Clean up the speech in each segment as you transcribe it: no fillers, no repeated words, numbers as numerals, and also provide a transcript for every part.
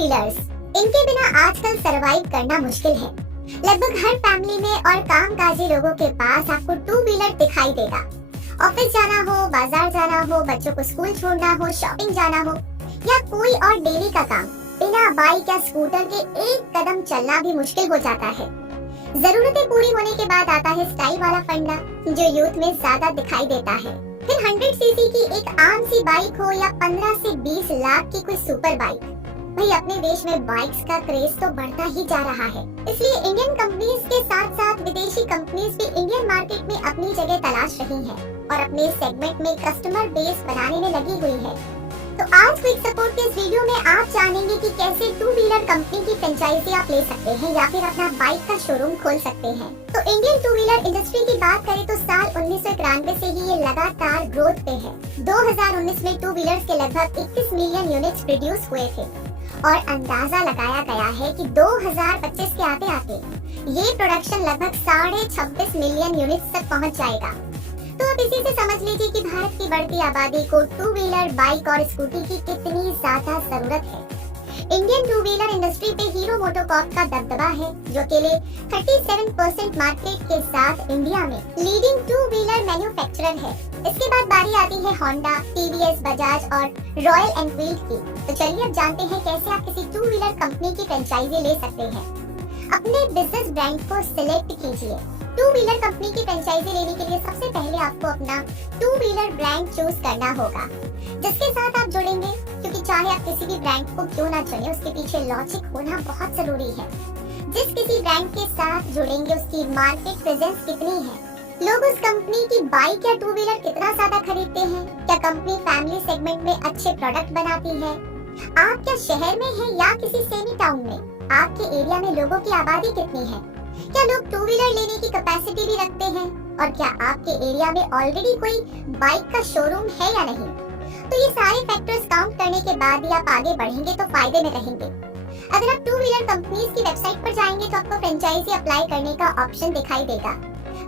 Wheelers, इनके बिना आजकल सरवाइव करना मुश्किल है। लगभग हर फैमिली में और कामकाजी लोगों के पास आपको टू व्हीलर दिखाई देगा। ऑफिस जाना हो, बाजार जाना हो, बच्चों को स्कूल छोड़ना हो, शॉपिंग जाना हो या कोई और डेली का काम, बिना बाइक या स्कूटर के एक कदम चलना भी मुश्किल हो जाता है। जरूरतें पूरी होने के बाद आता है स्टाइल वाला फंडा, जो यूथ में ज्यादा दिखाई देता है। फिर 100 सीसी की एक आम सी बाइक हो या 15 से 20 लाख की कोई सुपर बाइक। भाई अपने देश में बाइक्स का क्रेज तो बढ़ता ही जा रहा है, इसलिए इंडियन कंपनीज के साथ साथ विदेशी कंपनीज भी इंडियन मार्केट में अपनी जगह तलाश रही हैं और अपने सेगमेंट में कस्टमर बेस बनाने में लगी हुई है। तो आज क्विक सपोर्ट के इस वीडियो में आप जानेंगे कि कैसे टू व्हीलर कंपनी की फ्रेंचाइजी आप ले सकते हैं या फिर अपना बाइक का शोरूम खोल सकते हैं। तो इंडियन टू व्हीलर इंडस्ट्री की बात करें तो साल 1991 से ही ये लगातार ग्रोथ पे है। 2019 में टू व्हीलर्स के लगभग 21 मिलियन यूनिट्स प्रोड्यूस हुए थे और अंदाजा लगाया गया है कि 2025 के आते आते ये प्रोडक्शन लगभग 26.5 मिलियन यूनिट्स तक पहुंच जाएगा। तो अब इसी से समझ लीजिए कि भारत की बढ़ती आबादी को टू व्हीलर, बाइक और स्कूटी की कितनी ज्यादा जरूरत है। इंडियन टू व्हीलर इंडस्ट्री पे हीरो मोटोकॉर्प का दबदबा है, जो अकेले 37% मार्केट के साथ इंडिया में लीडिंग टू व्हीलर मैन्युफैक्चरर है। इसके बाद बारी आती है होंडा, टीवीएस, बजाज और रॉयल एनफील्ड की। तो चलिए अब जानते हैं कैसे आप किसी टू व्हीलर कंपनी की फ्रेंचाइजी ले सकते हैं। अपने बिजनेस ब्रांड को सिलेक्ट कीजिए। टू व्हीलर कंपनी की फ्रेंचाइजी लेने के लिए सबसे पहले आपको अपना टू व्हीलर ब्रांड चूज करना होगा, जिसके साथ आप जुड़ेंगे, क्योंकि चाहे आप किसी भी ब्रांड को क्यों ना चुने, उसके पीछे लॉजिक होना बहुत जरूरी है। जिस किसी ब्रांड के साथ जुड़ेंगे उसकी मार्केट प्रेजेंस कितनी है, लोग उस कंपनी की बाइक या टू व्हीलर कितना ज्यादा खरीदते हैं, क्या कंपनी फैमिली सेगमेंट में अच्छे प्रोडक्ट बनाती है, आप क्या शहर में हैं या किसी सेमी टाउन में, आपके एरिया में लोगों की आबादी कितनी है, क्या लोग टू व्हीलर लेने की कैपेसिटी भी रखते हैं और क्या आपके एरिया में ऑलरेडी कोई बाइक का शोरूम है या नहीं। तो ये सारे फैक्टर्स काउंट करने के बाद ही आप आगे बढ़ेंगे तो फायदे में रहेंगे। अगर आप टू व्हीलर कंपनीज की वेबसाइट पर जाएंगे तो आपको फ्रेंचाइजी अप्लाई करने का ऑप्शन दिखाई देगा।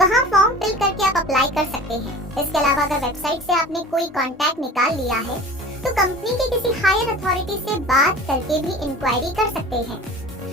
वहाँ फॉर्म फिल करके आप अप्लाई कर सकते हैं। इसके अलावा अगर वेबसाइट से आपने कोई कॉन्टैक्ट निकाल लिया है तो कंपनी के किसी हायर अथॉरिटी से बात करके भी इंक्वायरी कर सकते हैं।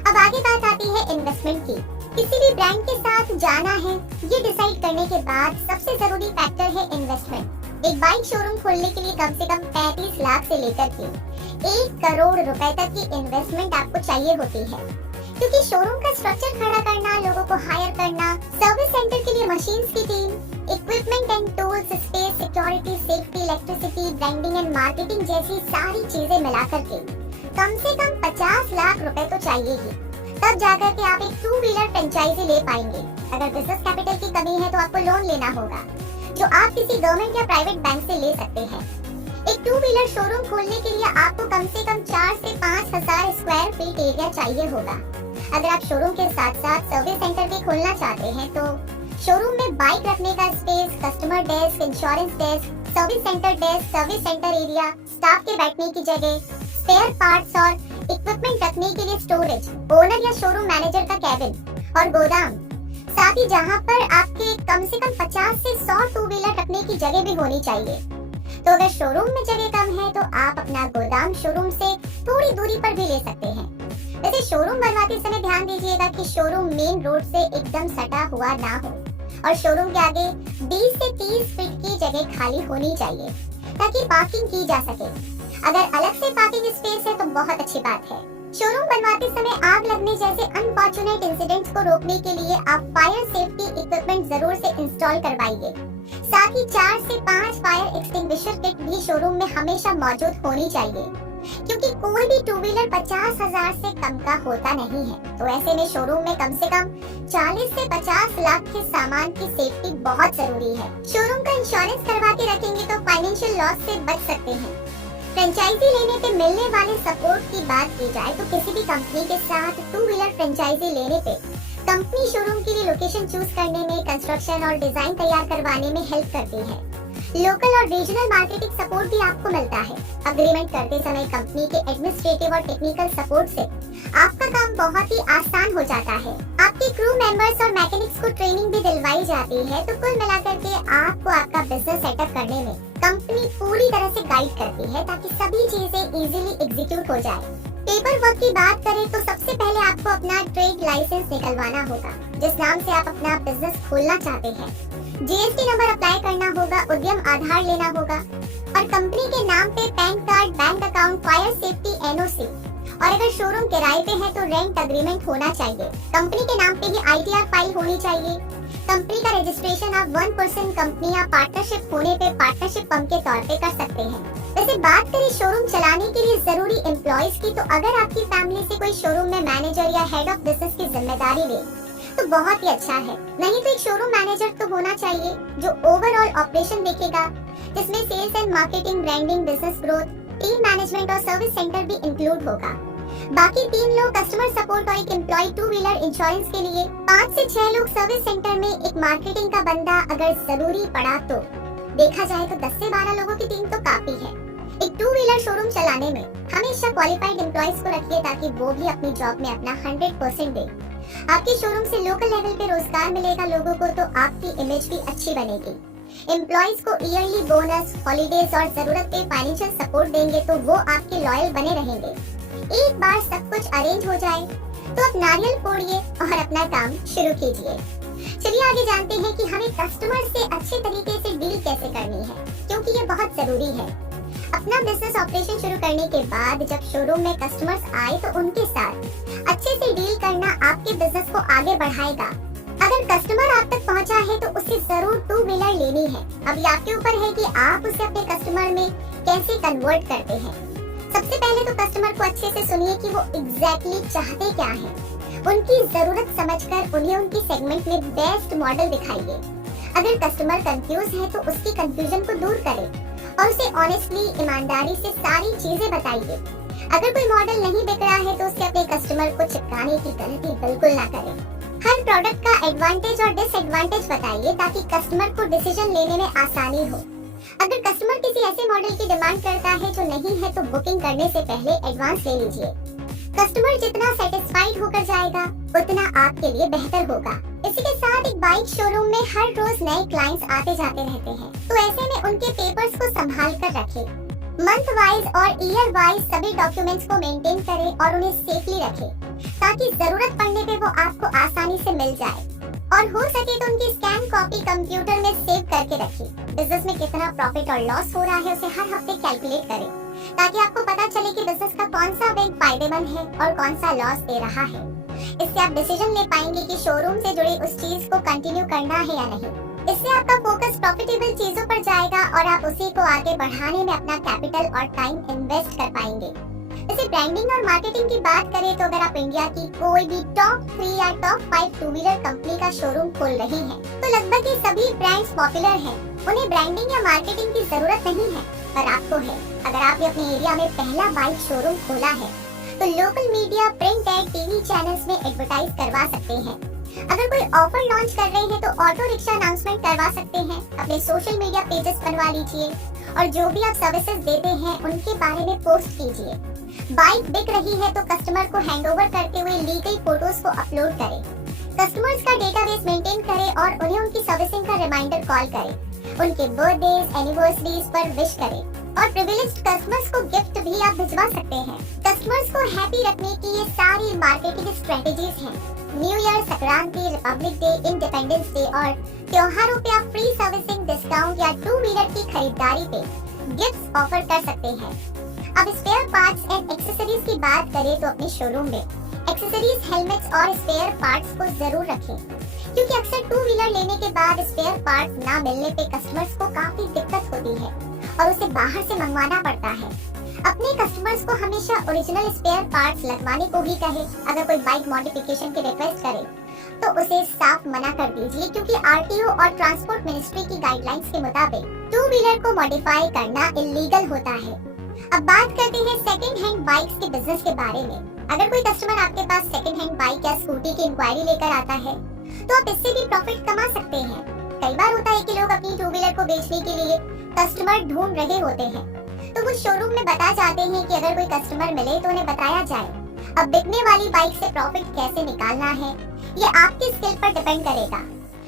अब आगे बात आती है इन्वेस्टमेंट की। किसी भी ब्रांड के साथ जाना है, ये डिसाइड करने के बाद सबसे जरूरी फैक्टर है इन्वेस्टमेंट। एक बाइक शोरूम खोलने के लिए कम से कम 35 लाख से लेकर के 1 करोड़ रुपए तक की इन्वेस्टमेंट आपको चाहिए होती है, क्योंकि शोरूम का स्ट्रक्चर खड़ा करना, लोगों को हायर करना, सर्विस सेंटर के लिए मशीन्स की team, equipment and tools, space, security, safety, electricity, branding and marketing जैसी सारी चीजें मिलाकर के कम से कम 50 लाख रुपए तो चाहिए ही। तब जाकर के आप एक टू व्हीलर फ्रेंचाइजी ले पाएंगे। अगर बिजनेस कैपिटल की कमी है तो आपको लोन लेना होगा, जो आप किसी गवर्नमेंट या प्राइवेट बैंक से ले सकते हैं। एक टू व्हीलर शोरूम खोलने के लिए आपको कम से कम 4 से 5 हजार स्क्वायर फीट एरिया चाहिए होगा। अगर आप शोरूम के साथ साथ सर्विस सेंटर भी खोलना चाहते हैं तो शोरूम में बाइक रखने का space, customer desk, insurance desk, service centre desk, service centre area, staff के बैठने की जगह, स्पेयर पार्ट्स और इक्विपमेंट रखने के लिए स्टोरेज, ओनर या शोरूम मैनेजर का कैबिन और गोदाम, साथ ही जहां पर आपके कम से कम 50 से 100 टू व्हीलर रखने की जगह भी होनी चाहिए। तो अगर शोरूम में जगह कम है तो आप अपना गोदाम शोरूम से थोड़ी दूरी पर भी ले सकते हैं। वैसे शोरूम बनवाते समय ध्यान दीजिएगा कि शोरूम मेन रोड से एकदम सटा हुआ ना हो और शोरूम के आगे 20 से 30 फीट की जगह खाली होनी चाहिए ताकि पार्किंग की जा सके। अगर अलग से पार्किंग स्पेस है तो बहुत अच्छी बात है। शोरूम बनवाते समय आग लगने जैसे अनफॉर्चुनेट इंसिडेंट्स को रोकने के लिए आप फायर सेफ्टी इक्विपमेंट जरूर से इंस्टॉल करवाइए। साथ ही 4 से 5 फायर एक्सटिंग्विशर किट भी शोरूम में हमेशा मौजूद होनी चाहिए, क्योंकि कोई भी टू व्हीलर 50,000 से कम का होता नहीं है। तो ऐसे में शोरूम में कम से कम 40 से 50 लाख के सामान की सेफ्टी बहुत जरूरी है। शोरूम का इंश्योरेंस करवा के रखेंगे तो फाइनेंशियल लॉस से बच सकते हैं। फ्रेंचाइजी लेने पे मिलने वाले सपोर्ट की बात की जाए तो किसी भी कंपनी के साथ टू व्हीलर फ्रेंचाइजी लेने पे कंपनी शोरूम के लिए लोकेशन चूज करने में, कंस्ट्रक्शन और डिजाइन तैयार करवाने में हेल्प करती है। लोकल और रीजनल मार्केटिंग सपोर्ट भी आपको मिलता है। अग्रीमेंट करते समय कंपनी के एडमिनिस्ट्रेटिव और टेक्निकल सपोर्ट से आपका काम बहुत ही आसान हो जाता है। आपके क्रू मेंबर्स और मैकेनिक्स को ट्रेनिंग भी दिलवाई जाती है। तो कुल मिलाकर के आपको आपका बिजनेस सेटअप करने में कंपनी पूरी तरह से गाइड करती है ताकि सभी चीजें इजीली एग्जीक्यूट हो जाए। पेपर वर्क की बात करें तो सबसे पहले आपको अपना ट्रेड लाइसेंस निकलवाना होगा, जिस नाम से आप अपना बिजनेस खोलना चाहते हैं। जीएसटी नंबर अप्लाई करना होगा, उद्यम आधार लेना होगा और कंपनी के नाम पे pan card, bank account, fire safety NOC और अगर शोरूम किराए पे है तो रेंट एग्रीमेंट होना चाहिए। कंपनी के नाम पे ही आईटीआर फाइल होनी चाहिए। कंपनी का रजिस्ट्रेशन आप 1% कंपनी या पार्टनरशिप होने पे पार्टनरशिप फर्म के तौर पे कर सकते हैं। वैसे बात करें शोरूम चलाने के लिए जरूरी एम्प्लॉयज की, तो अगर आपकी फैमिली से कोई शोरूम में मैनेजर या हेड ऑफ बिजनेस की जिम्मेदारी ले तो बहुत ही अच्छा है। नहीं तो एक शोरूम मैनेजर तो होना चाहिए जो ओवरऑल ऑपरेशन देखेगा, जिसमें sales and marketing, branding, business growth, team management और सर्विस सेंटर भी इंक्लूड होगा। बाकी 3 लोग कस्टमर सपोर्ट और एक एम्प्लॉय 2 व्हीलर इंश्योरेंस के लिए, 5 से 6 लोग सर्विस सेंटर में, एक मार्केटिंग का बंदा अगर जरूरी पड़ा तो। देखा जाए तो 10 से 12 लोगों की टीम तो काफी है। एक 2 व्हीलर शोरूम चलाने में हमेशा क्वालिफाइड एम्प्लॉयज को रखिए ताकि वो भी अपनी जॉब में अपना 100% दे। आपके शोरूम से लोकल लेवल पे रोजगार मिलेगा लोगों को, तो आपकी इमेज भी अच्छी बनेगी। एम्प्लॉयज को ईयरली बोनस, हॉलीडेज और जरूरत पे फाइनेंशियल सपोर्ट देंगे तो वो आपके लॉयल बने रहेंगे। एक बार सब कुछ अरेंज हो जाए तो आप नारियल फोड़िए और अपना काम शुरू कीजिए। चलिए आगे जानते हैं कि हमें कस्टमर से अच्छे तरीके से डील कैसे करनी है, क्योंकि ये बहुत जरूरी है। अपना बिजनेस ऑपरेशन शुरू करने के बाद जब शोरूम में कस्टमर्स आए तो उनके साथ अच्छे से डील करना आपके बिजनेस को आगे बढ़ाएगा। अगर कस्टमर आप तक पहुंचा है तो उसे जरूर 2 व्हीलर लेनी है। अब ये आपके ऊपर है कि आप उसे अपने कस्टमर में कैसे कन्वर्ट करते हैं। सबसे पहले तो कस्टमर को अच्छे से सुनिए कि वो एग्जैक्टली चाहते क्या है। उनकी जरूरत समझकर उन्हें उनकी सेगमेंट में बेस्ट मॉडल दिखाइए। अगर कस्टमर कंफ्यूज है तो उसकी कंफ्यूजन को दूर करें और उसे ऑनेस्टली, ईमानदारी से सारी चीजें बताइए। अगर कोई मॉडल नहीं बिक रहा है तो उससे अपने कस्टमर को चिपकाने की गलती बिल्कुल ना करें। हर प्रोडक्ट का एडवांटेज और डिसएडवांटेज बताइए ताकि कस्टमर को डिसीजन लेने में आसानी हो। अगर कस्टमर किसी ऐसे मॉडल की डिमांड करता है जो नहीं है तो बुकिंग करने से पहले एडवांस ले लीजिए। कस्टमर जितना सेटिस्फाइड होकर जाएगा उतना आपके लिए बेहतर होगा। इसी के साथ एक बाइक शोरूम में हर रोज नए क्लाइंट्स आते जाते रहते हैं, तो ऐसे में उनके पेपर्स को संभाल कर रखें। मंथ वाइज और ईयर वाइज सभी डॉक्यूमेंट्स को मेंटेन करें और उन्हें सेफली रखें ताकि जरूरत पड़ने पे वो आपको आसानी से मिल जाए। और हो सके तो उनकी स्कैन कॉपी कंप्यूटर में सेव करके रखें। बिजनेस में कितना प्रॉफिट और लॉस हो रहा है उसे हर हफ्ते कैलकुलेट करें ताकि आपको पता चले कि बिजनेस का कौन सा बैंक फायदेमंद है और कौन सा लॉस दे रहा है। इससे आप डिसीजन ले पाएंगे कि शोरूम से जुड़ी उस चीज को कंटिन्यू करना है या नहीं। इससे आपका फोकस प्रॉफिटेबल चीजों पर जाएगा और आप उसी को आगे बढ़ाने में अपना कैपिटल और टाइम इन्वेस्ट कर पाएंगे। इसे ब्रांडिंग और मार्केटिंग की बात करें तो अगर आप इंडिया की कोई भी टॉप 3 या टॉप 5 2 व्हीलर कंपनी का शोरूम खोल रहे हैं तो लगभग ये सभी ब्रांड्स पॉपुलर हैं। उन्हें ब्रांडिंग या मार्केटिंग की जरूरत नहीं है, पर आपको है। अगर आपने अपने एरिया में पहला बाइक शोरूम खोला है तो local media, print ad, TV channels में एडवर्टाइज करवा सकते हैं। अगर कोई ऑफर लॉन्च कर रहे हैं तो ऑटो रिक्शा अनाउंसमेंट करवा सकते हैं। अपने सोशल मीडिया पेजेस बनवा लीजिए और जो भी आप सर्विसेज देते हैं उनके बारे में पोस्ट कीजिए। बाइक बिक रही है तो कस्टमर को हैंडओवर करते हुए ली गई फोटोज को अपलोड करें। कस्टमर्स का डेटाबेस मेंटेन करें और उन्हें उनकी सर्विसिंग का रिमाइंडर कॉल करें। उनके बर्थडेज, एनिवर्सरीज पर विश करें और प्रिविलेज्ड कस्टमर्स को गिफ्ट भी आप भिजवा सकते हैं। कस्टमर्स को हैप्पी रखने की ये सारी मार्केटिंग स्ट्रेटेजीज हैं। New year, Sankranti, Republic day, independence day और त्योहारों पे आप फ्री सर्विसिंग, डिस्काउंट या 2 व्हीलर की खरीदारी पे गिफ्ट्स ऑफर कर सकते हैं। अब स्पेयर पार्ट्स एंड एक्सेसरीज की बात करें तो अपने शोरूम में एक्सेसरीज, हेलमेट्स और स्पेयर पार्ट्स को जरूर रखें, क्योंकि अक्सर 2 व्हीलर लेने के बाद स्पेयर पार्ट्स ना मिलने पे कस्टमर्स को काफी दिक्कत होती है और उसे बाहर से मंगवाना पड़ता है। अपने कस्टमर्स को हमेशा ओरिजिनल स्पेयर पार्ट्स लगवाने को ही कहे। अगर कोई बाइक मॉडिफिकेशन की रिक्वेस्ट करे तो उसे साफ मना कर दीजिए, क्योंकि आरटीओ और ट्रांसपोर्ट मिनिस्ट्री की गाइडलाइंस के मुताबिक 2 व्हीलर को मॉडिफाई करना इलीगल होता है। अब बात करते हैं सेकंड हैंड बाइक्स के बिजनेस के बारे में। अगर कोई कस्टमर आपके पास सेकंड हैंड बाइक या स्कूटी की इंक्वायरी लेकर आता है तो आप इससे भी प्रॉफिट कमा सकते हैं। कई बार होता है कि लोग अपनी 2 व्हीलर को बेचने के लिए कस्टमर ढूंढ रहे होते हैं, तो वो शोरूम में बता जाते हैं कि अगर कोई कस्टमर मिले तो उन्हें बताया जाए। अब बिकने वाली बाइक से प्रॉफिट कैसे निकालना है ये आपकी स्किल पर डिपेंड करेगा।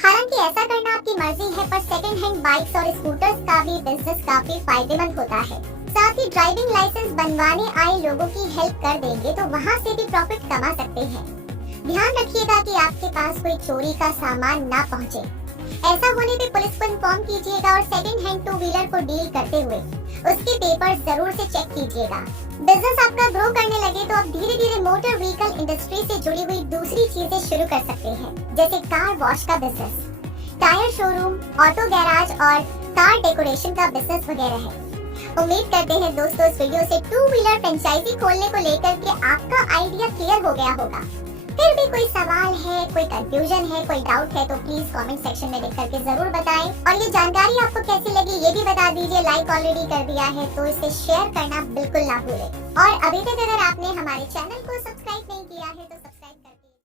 हालांकि ऐसा करना आपकी मर्जी है, पर सेकंड हैंड बाइक्स और स्कूटर्स का भी बिजनेस काफी फायदेमंद होता है। साथ ही ड्राइविंग लाइसेंस बनवाने आए लोगों की हेल्प कर देंगे तो वहाँ से भी प्रॉफिट कमा सकते हैं। ध्यान रखिएगा कि आपके पास कोई चोरी का सामान ना पहुँचे। ऐसा होने पे पुलिस को इन्फॉर्म कीजिएगा और सेकंड हैंड टू व्हीलर को डील करते हुए उसके पेपर्स जरूर से चेक कीजिएगा। बिजनेस आपका ग्रो करने लगे तो आप धीरे धीरे मोटर व्हीकल इंडस्ट्री से जुड़ी हुई दूसरी चीजें शुरू कर सकते हैं, जैसे कार वॉश का business, tyre showroom, auto garage और कार डेकोरेशन का बिजनेस वगैरह है। उम्मीद करते हैं दोस्तों इस वीडियो से टू व्हीलर फ्रेंचाइजी खोलने को लेकर के आपका आइडिया क्लियर हो गया होगा। फिर भी कोई सवाल है, कोई कंफ्यूजन है, कोई डाउट है तो प्लीज कमेंट सेक्शन में लिख करके जरूर बताएं। और ये जानकारी आपको कैसी लगी ये भी बता दीजिए। लाइक ऑलरेडी कर दिया है तो इसे शेयर करना बिल्कुल ना भूलें। और अभी तक अगर आपने हमारे चैनल को सब्सक्राइब नहीं किया है तो